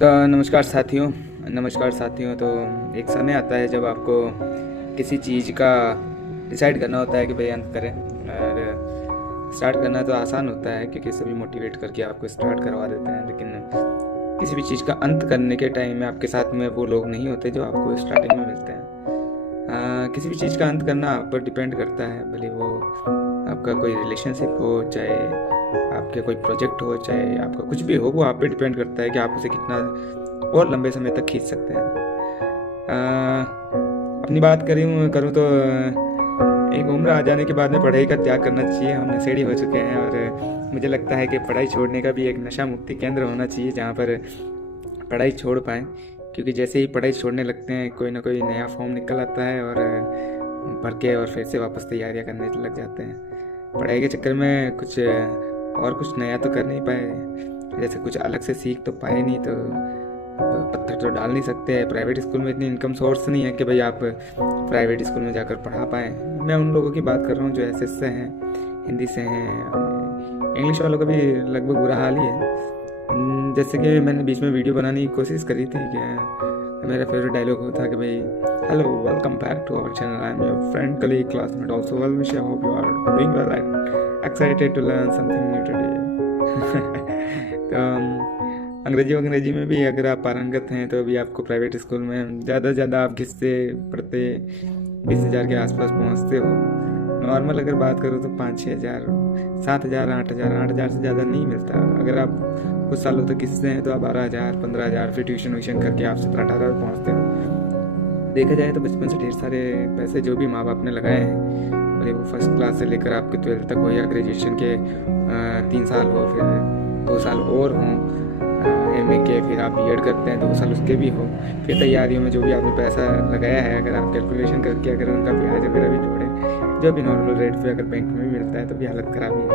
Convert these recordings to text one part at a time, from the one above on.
तो नमस्कार साथियों। तो एक समय आता है जब आपको किसी चीज़ का डिसाइड करना होता है कि भाई अंत करें। और स्टार्ट करना तो आसान होता है क्योंकि सभी मोटिवेट करके आपको स्टार्ट करवा देते हैं, लेकिन किसी भी चीज़ का अंत करने के टाइम में आपके साथ में वो लोग नहीं होते जो आपको स्टार्टिंग में मिलते हैं। किसी भी चीज़ का अंत करना आप पर डिपेंड करता है, भले वो आपका कोई रिलेशनशिप हो, चाहे आपके कोई प्रोजेक्ट हो, चाहे आपका कुछ भी हो, वो आप पे डिपेंड करता है कि आप उसे कितना और लंबे समय तक खींच सकते हैं। अपनी बात करूँ तो एक उम्र आ जाने के बाद में पढ़ाई का त्याग करना चाहिए। हम नशेड़ी हो चुके हैं और मुझे लगता है कि पढ़ाई छोड़ने का भी एक नशा मुक्ति केंद्र होना चाहिए जहाँ पर पढ़ाई छोड़ पाएँ, क्योंकि जैसे ही पढ़ाई छोड़ने लगते हैं कोई ना कोई नया फॉर्म निकल आता है और भर के और फिर से वापस तैयारियां करने लग जाते हैं। पढ़ाई के चक्कर में कुछ नया तो कर नहीं पाए, जैसे कुछ अलग से सीख तो पाए नहीं, तो पत्थर तो डाल नहीं सकते। प्राइवेट स्कूल में इतनी इनकम सोर्स नहीं है कि भाई आप प्राइवेट स्कूल में जाकर पढ़ा पाएँ। मैं उन लोगों की बात कर रहा हूँ जो एसएस से हैं, हिंदी से हैं, इंग्लिश वालों का भी लगभग बुरा हाल ही है। जैसे कि मैंने बीच में वीडियो बनाने की कोशिश करी थी कि मेरा फेवरेट डायलॉग था कि भाई, hello welcome back to our channel, I am your friend colleague classmate also well wish, I hope you are doing well and excited to learn something new today. तो अंग्रेजी में भी अगर आप पारंगत हैं तो अभी आपको प्राइवेट स्कूल में ज़्यादा से ज़्यादा आप घिसते पढ़ते 20,000 के आसपास पहुंचते हो। नॉर्मल अगर बात करो तो 5-6 हज़ार, 7 हज़ार, 8 हज़ार से ज़्यादा नहीं मिलता। अगर आप कुछ सालों तक घिसते हैं तो आप 12,000, 15,000, फिर ट्यूशन व्यूशन करके आप 17-18 पहुँचते हो। देखा जाए तो बचपन से ढेर सारे पैसे जो भी माँ बाप ने लगाए हैं, भले वो फर्स्ट क्लास से लेकर आपके 12th तक हो या ग्रेजुएशन के 3 साल हो, फिर 2 साल और हों एमए के, फिर आप बीएड करते हैं 2 साल उसके भी हो, फिर तैयारियों में जो भी आपने पैसा लगाया है, अगर आप कैलकुलेशन करके अगर उनका ब्याज वगैरह भी जोड़ें, जो भी नॉर्मल रेट पे अगर बैंक में भी मिलता है तो भी हालत ख़राब ही है।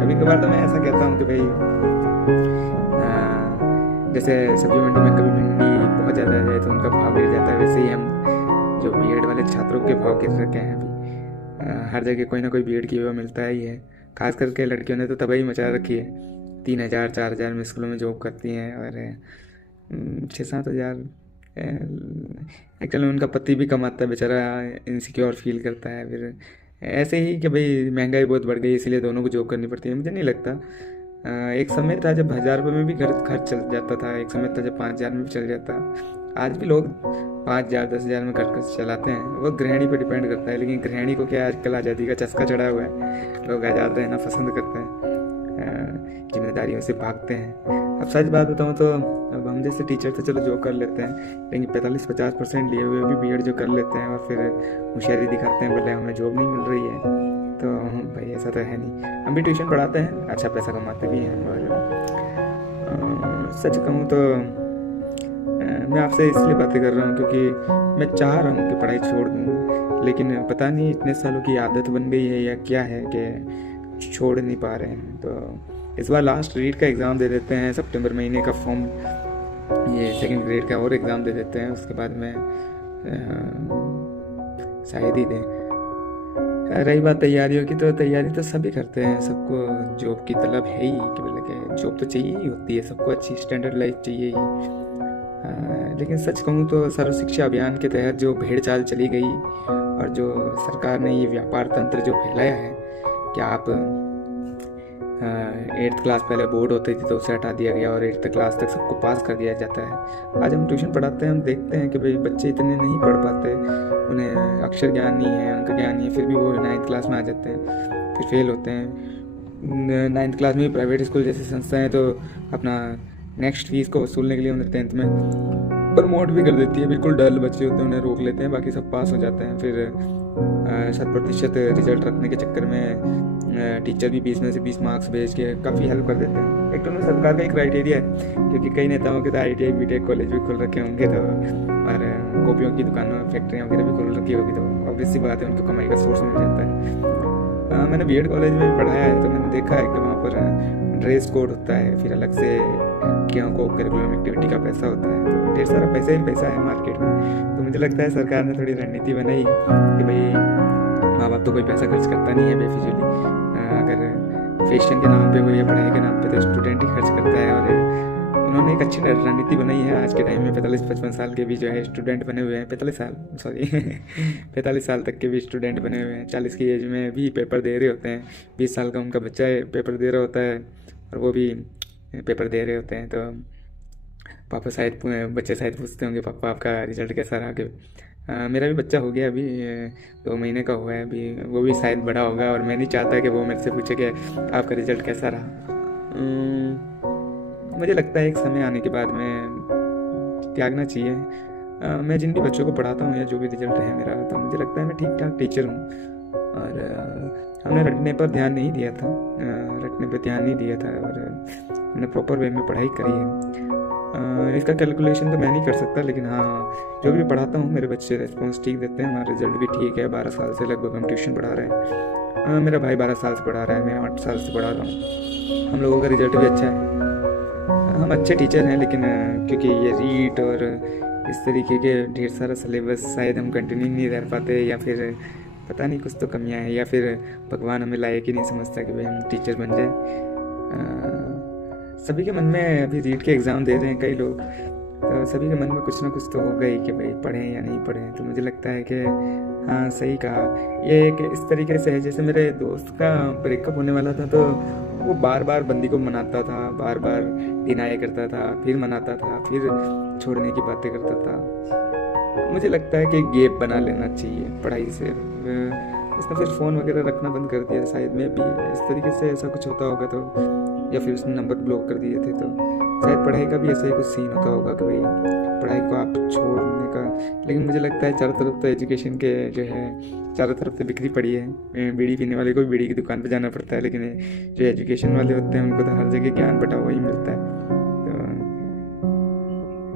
कभी कभार तो मैं ऐसा कहता हूँ कि भाई जैसे सब्जी मंडी में कभी भिंडी बहुत ज़्यादा आ जाए तो उनका भाव गिर जाता है, वैसे ही हम जो बीएड वाले छात्रों के भाव गिर रखे हैं अभी। हर जगह कोई ना कोई बीएड की हुआ मिलता ही है, खास करके लड़कियों ने तो तबाही मचा रखी है। 3,000, 4,000 में स्कूलों में जॉब करती हैं और 6-7 हज़ार एक्चुअली उनका पति भी कमाता है, बेचारा इनसिक्योर फील करता है। फिर ऐसे ही कि भाई महंगाई बहुत बढ़ गई इसलिए दोनों को जॉब करनी पड़ती है। मुझे नहीं लगता। एक समय था जब 1,000 रुपये में भी घर चल जाता था, एक समय था जब 5,000 में भी चल जाता। आज भी लोग 5,000, 10,000 में घर चलाते हैं। वो गृहिणी पर डिपेंड करता है, लेकिन गृहिणी को क्या आजकल आज़ादी का चस्का चढ़ा हुआ है, लोग आज़ाद रहना पसंद करते हैं, जिम्मेदारियों से भागते हैं। अब सच बात बताऊँ तो अब हम जैसे टीचर तो चलो जॉब कर लेते हैं, लेकिन 45-50% लिए हुए भी बीएड जो कर लेते हैं और फिर होशियारी दिखाते हैं, बोले हमें जॉब नहीं मिल रही है। तो भाई ऐसा तो है नहीं, हम भी ट्यूशन पढ़ाते हैं, अच्छा पैसा कमाते भी हैं। और सच कहूँ तो मैं आपसे इसलिए बातें कर रहा हूँ क्योंकि मैं चाह रहा हूँ कि पढ़ाई छोड़ दूँ, लेकिन पता नहीं इतने सालों की आदत बन गई है या क्या है कि छोड़ नहीं पा रहे हैं। तो इस बार लास्ट रीड का एग्ज़ाम दे देते हैं, सितंबर महीने का फॉर्म, ये 2nd ग्रेड का और एग्ज़ाम दे देते हैं, उसके बाद में शायद ही दें। रही बात तैयारियों की, तो तैयारी तो सभी करते हैं, सबको जॉब की तलब है ही कि बोले जॉब तो चाहिए ही होती है, सबको अच्छी स्टैंडर्ड लाइफ चाहिए ही। लेकिन सच कहूँ तो सर्व शिक्षा अभियान के तहत जो भेड़ चाल चली गई और जो सरकार ने ये व्यापार तंत्र जो फैलाया है कि आप 8th क्लास पहले बोर्ड होती थी तो उसे हटा दिया गया और 8th क्लास तक सबको पास कर दिया जाता है। आज हम ट्यूशन पढ़ाते हैं, हम देखते हैं कि भाई बच्चे इतने नहीं पढ़ पाते, उन्हें अक्षर ज्ञान नहीं है, अंक ज्ञान नहीं है, फिर भी वो 9th क्लास में आ जाते हैं, फिर फेल होते हैं। 9th क्लास में प्राइवेट स्कूल जैसी संस्थाएं तो अपना नेक्स्ट फीस को वसूलने के लिए उन्हें 10th में प्रमोट भी कर देती है। बिल्कुल डल बच्चे होते हैं उन्हें रोक लेते हैं, बाकी सब पास हो जाते हैं। फिर 100% रिजल्ट रखने के चक्कर में टीचर भी 20 में से 20 मार्क्स भेज के काफ़ी हेल्प कर देते हैं। एक तो उन्हें सरकार का एक क्राइटेरिया है, क्योंकि कई नेताओं के तो ITI बीटेक कॉलेज भी खुल रखे होंगे, तो और कॉपियों की दुकानों फैक्ट्रियाँ वगैरह भी खुल रखी होगी, तो ऑब्वियस सी बात है उनको कमाई का सोर्स मिल जाता है। मैंने बीएड कॉलेज में भी पढ़ाया है, तो मैंने देखा है कि वहाँ पर ड्रेस कोड होता है, फिर अलग से क्या को करिकुलम एक्टिविटी का पैसा होता है, तो ढेर सारा पैसा ही पैसा है मार्केट में। तो मुझे लगता है सरकार ने थोड़ी रणनीति बनाई कि भाई माँ बाप तो कोई पैसा खर्च करता नहीं है बेफिजूली, अगर फैशन के नाम पे हो या पढ़ाई के नाम पे तो स्टूडेंट ही खर्च करता है, और उन्होंने एक अच्छी रणनीति बनाई है। आज के टाइम में 45-55 साल के भी जो है स्टूडेंट बने हुए हैं, 45 साल सॉरी 45 साल तक के भी स्टूडेंट बने हुए हैं, 40 की एज में भी पेपर दे रहे होते हैं, 20 साल का उनका बच्चा पेपर दे रहा होता है और वो भी पेपर दे रहे होते हैं। तो बच्चे शायद पूछते होंगे पापा आपका रिजल्ट कैसा रहा। कि मेरा भी बच्चा हो गया, अभी 2 महीने का हुआ है, अभी वो भी शायद बड़ा होगा और मैं नहीं चाहता कि वो मेरे से पूछे कि आपका रिजल्ट कैसा रहा। मुझे लगता है एक समय आने के बाद में त्यागना चाहिए। मैं जिन भी बच्चों को पढ़ाता हूँ या जो भी रिजल्ट है मेरा, तो मुझे लगता है मैं ठीक ठाक टीचर हूँ और हमने रटने पर ध्यान नहीं दिया था, और हमने प्रॉपर वे में पढ़ाई करी है। इसका कैलकुलेशन तो मैं नहीं कर सकता, लेकिन हाँ जो भी पढ़ाता हूँ मेरे बच्चे रिस्पॉन्स ठीक देते हैं, हमारा रिजल्ट भी ठीक है। 12 साल से लगभग हम ट्यूशन पढ़ा रहे हैं। मेरा भाई 12 साल से पढ़ा रहा है, मैं 8 साल से पढ़ा रहा हूँ। हम लोगों का रिजल्ट भी अच्छा है। हम अच्छे टीचर हैं, लेकिन क्योंकि ये रीट और इस तरीके के ढेर सारा सिलेबस शायद हम कंटिन्यू नहीं रह पाते, या फिर पता नहीं कुछ तो कमियां हैं, या फिर भगवान हमें लायक ही नहीं समझता कि भाई हम टीचर बन जाए। सभी के मन में अभी रीट के एग्ज़ाम दे रहे हैं कई लोग, तो सभी के मन में कुछ ना कुछ तो होगा ही कि भाई पढ़ें या नहीं पढ़ें। तो मुझे लगता है कि हाँ सही कहा। ये एक इस तरीके से है जैसे मेरे दोस्त का ब्रेकअप होने वाला था, तो वो बार बार बंदी को मनाता था, बार बार डिनाई करता था, फिर मनाता था, फिर छोड़ने की बातें करता था। मुझे लगता है कि गैप बना लेना चाहिए पढ़ाई से। उसने फिर फ़ोन वगैरह रखना बंद कर दिया शायद, में भी इस तरीके से ऐसा कुछ होता होगा, तो या फिर उसने नंबर ब्लॉक कर दिए थे। तो शायद पढ़ाई का भी ऐसा ही कुछ सीन होता होगा कि भाई पढ़ाई को आप छोड़ने का। लेकिन मुझे लगता है चारों तरफ तो एजुकेशन के जो है चारों तरफ तो बिक्री पड़ी है। बीड़ी पीने वाले को भी बीड़ी की दुकान पर जाना पड़ता है, लेकिन जो एजुकेशन वाले होते हैं उनको तो हर जगह ज्ञान बटा हुआ ही मिलता है।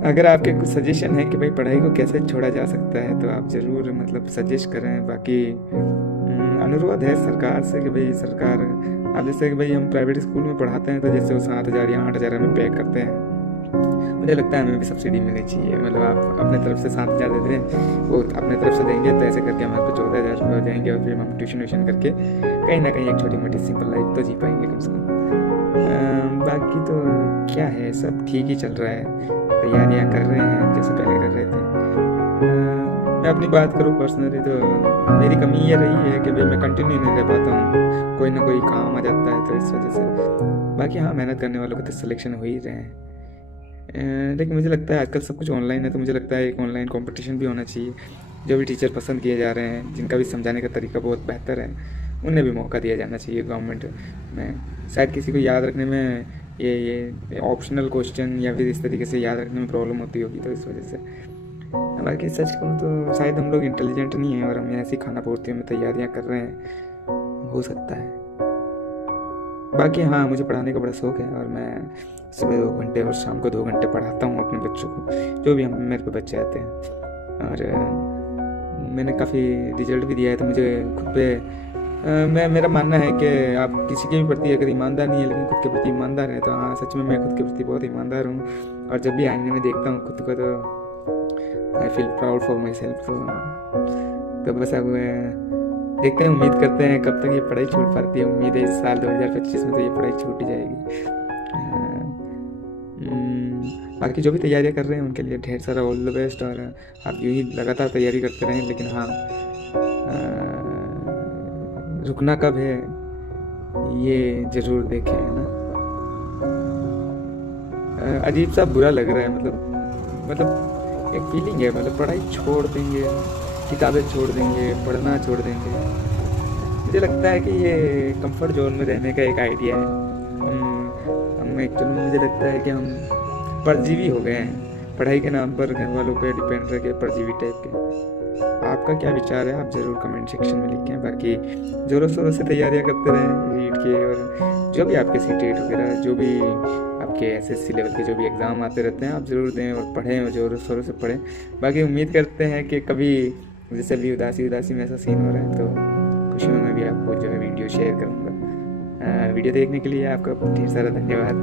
अगर आपके कुछ सजेशन है कि भाई पढ़ाई को कैसे छोड़ा जा सकता है, तो आप ज़रूर मतलब सजेस्ट करें। बाकी अनुरोध है सरकार से कि भाई सरकार, आप जैसे कि भाई हम प्राइवेट स्कूल में पढ़ाते हैं, तो जैसे वो 7,000 या 8,000 हमें पे करते हैं, मुझे लगता है हमें भी सब्सिडी मिलनी चाहिए। मतलब आप अपने तरफ से 7,000 दे दें, वो अपने तरफ से देंगे, तो ऐसे करके हमारे को 14,000 रुपये हो जाएंगे, और फिर हम ट्यूशन व्यूशन करके कहीं ना कहीं एक छोटी मोटी सिंपल लाइफ तो जी पाएंगे कम से कम। बाकी तो क्या है, सब ठीक ही चल रहा है, तैयारियां कर रहे हैं जैसे पहले कर रहे थे। मैं अपनी बात करूँ पर्सनली, तो मेरी कमी ये रही है कि भाई मैं कंटिन्यू नहीं रह पाता हूँ, कोई ना कोई काम आ जाता है, तो इस वजह से। बाकी हाँ, मेहनत करने वालों को तो सिलेक्शन हो ही रहे हैं। लेकिन मुझे लगता है आजकल सब कुछ ऑनलाइन है, तो मुझे लगता है एक ऑनलाइन कंपटीशन भी होना चाहिए। जो भी टीचर पसंद किए जा रहे हैं, जिनका भी समझाने का तरीका बहुत बेहतर है, उन्हें भी मौका दिया जाना चाहिए गवर्नमेंट में। शायद किसी को याद रखने में ये ऑप्शनल क्वेश्चन या फिर इस तरीके से याद रखने में प्रॉब्लम होती होगी, तो इस वजह से। बाकी सच कहूँ तो शायद हम लोग इंटेलिजेंट नहीं हैं और हम ऐसी खाना पूर्तियों में तैयारियां कर रहे हैं, हो सकता है। बाकी हाँ, मुझे पढ़ाने का बड़ा शौक है, और मैं सुबह 2 घंटे और शाम को 2 घंटे पढ़ाता हूँ अपने बच्चों को, जो भी हम मेरे पे बच्चे आते हैं। और मैंने काफ़ी रिजल्ट भी दिया है, तो मुझे खुद पे मेरा मानना है कि आप किसी के भी प्रति अगर ईमानदार नहीं है लेकिन खुद के प्रति ईमानदार है, तो हाँ सच में मैं खुद के प्रति बहुत ईमानदार हूँ। और जब भी आईने में देखता हूँ खुद को, तो I feel proud for my self. तो बस अब देखते हैं, उम्मीद करते हैं कब तक ये पढ़ाई छूट पाती है। उम्मीद है इस साल 2025 में तो ये पढ़ाई छूट ही जाएगी। बाकी जो भी तैयारियां कर रहे हैं उनके लिए ढेर सारा ऑल द बेस्ट, और आप यूँ ही लगातार तैयारी करते रहें। लेकिन हाँ, रुकना कब है ये जरूर देखें, है ना। अजीब सा बुरा लग रहा है, मतलब एक फीलिंग है, मतलब पढ़ाई छोड़ देंगे, किताबें छोड़ देंगे, पढ़ना छोड़ देंगे। मुझे लगता है कि ये कंफर्ट जोन में रहने का एक आइडिया है। हम एक्चुअली मुझे लगता है कि हम परजीवी हो गए हैं, पढ़ाई के नाम पर घर वालों पे डिपेंड रह के, परजीवी टाइप के। आपका क्या विचार है, आप ज़रूर कमेंट सेक्शन में लिखें। बाकी ज़ोरों शोरों से तैयारियां करते रहें रीट के, और जो भी आपके सीटेट वगैरह, जो भी आपके एसएससी लेवल के जो भी एग्ज़ाम आते रहते हैं, आप ज़रूर दें और पढ़ें, और ज़ोरों शोरों से पढ़ें। बाकी उम्मीद करते हैं कि कभी जैसे भी उदासी में ऐसा सीन हो रहा है, तो खुशियों में भी आपको जो है वीडियो शेयर करूँगा। वीडियो देखने के लिए आपका ढेर सारा धन्यवाद।